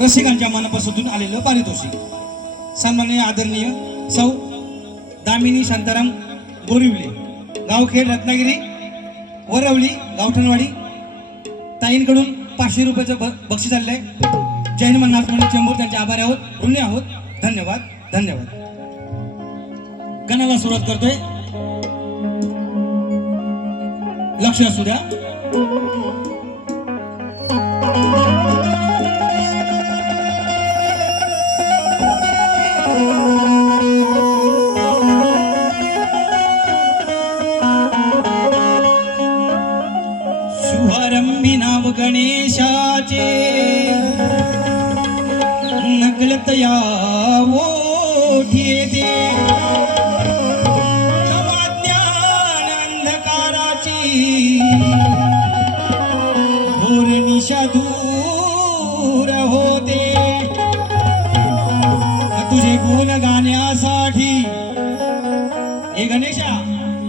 रसिकांच्या मनापासून आलेलं पारितोषिक. सन्माननीय आदरणीय सौ दामिनी शांताराम बोरिवले गावखेड रत्नागिरी वरवली गावठणवाडी ताईंकडून पाचशे रुपयाचं ब- बक्षीस आलेलं आहे. जैन मन्नाथ म्हणून चेंबूर त्यांचे आभारी आहोत. ऋणी आहोत. धन्यवाद धन्यवाद. गणाला सुरुवात करतोय. लक्ष असू द्या. शुभारंभी नाव गणेशाचे. नकलतया ओठी येते ज्ञान अंधकाराची. घोर निशा दूर होते. तुझे गुण गाण्यासाठी. हे गणेशा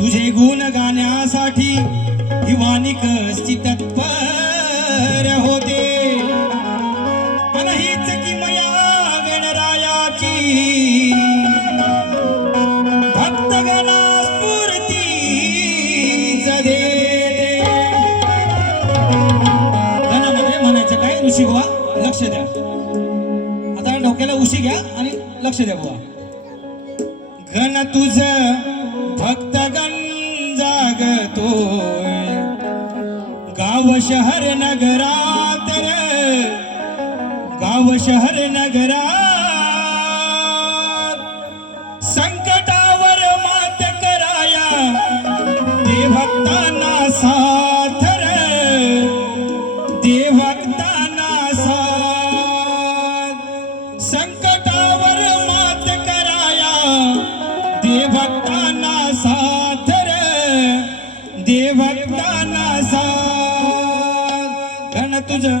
तुझे गुण गाण्यासाठी हिवानिक तत्पर होते. अन हीच किमया गणरायाची. भक्तगणा स्फूर्ती देते गणामध्ये म्हणायचं काय ऋषी बुवा? लक्ष द्या. आता डोक्याला उशी घ्या आणि लक्ष द्या बुवा. घन तुझ भक्तगण जागतो. गाव शहर नगरात रे गाव शहर नगरात संकटावर मात कराया देवभक्तांना साथ रे देवभक्तांना साथ. संकटावर मात कराया देवभक्तांना साथ रे देवभक्तांना गण